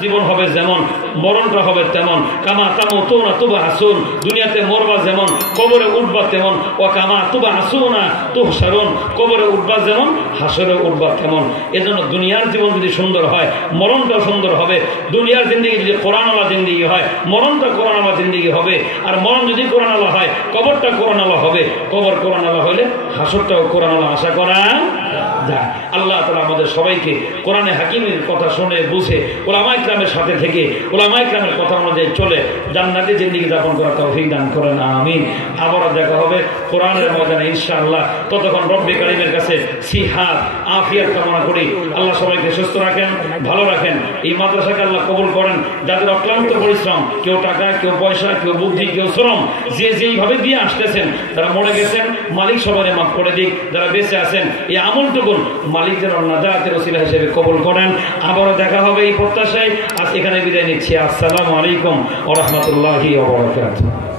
জীবন হবে যেমন মরণটা হবে তেমন, কামা তামুতুনা তুবআসুন, দুনিয়াতে মরবা যেমন কবরে উঠবা তেমন, ওয়া কামা তুবআসুনা তুহশারুন, কবরে উঠবা যেমন হাসরে উঠবা তেমন। এজন্য দুনিয়ার জীবন যদি সুন্দর হয় মরণটাও সুন্দর হবে। দুনিয়ার জিন্দেগি যদি কোরআনওয়ালা জিন্দেগি হয় মরণটা কোরআনওয়ালা জিন্দেগি হবে, আর মরণ যদি কোরআনওয়ালা হয় কবরটা কোরআনওয়ালা হবে। কবর কোরআনওয়ালা হলে হাসরটাও কোরআনওয়ালা আশা করা যায়। আল্লাহ তাআলা আমাদের সবাইকে কোরআনে হাকিমের কথা শুনে বুঝে উলামায়ে কেরামের সাথে থেকে উলামায়ে কেরামের কথা অনুযায়ী চলে জান্নাতে জিন্দেগি যাপন করার তৌফিক দান করেন, আমিন। আবারও দেখা হবে কোরআনের ময়দানে ইনশাআল্লাহ। ততক্ষণ রব্বে কারীমের কাছে সিহাত আফিয়াত কামনা করি। আল্লাহ সবাইকে সুস্থ রাখেন, ভালো রাখেন। এই মাদ্রাসাকে আল্লাহ কবুল করেন। যাদের অক্লান্ত পরিশ্রম, কেউ টাকা, কেউ পয়সা, কেউ বুদ্ধি, কেউ শ্রম, যে যেইভাবে দিয়ে আসতেছেন, তারা মরে গেছেন, মালিক সবাই মাফ করে দিক। যারা বেঁচে আছেন এই আমলটুকু মালিক যেন নাজাতের ওসিলা হিসেবে কবুল করেন। আবারও দেখা হবে এই প্রত্যাশায় আজ এখানে বিদায় নিচ্ছি। আসসালামু আলাইকুম ওয়া রাহমাতুল্লাহি ওয়া বারাকাতুহু।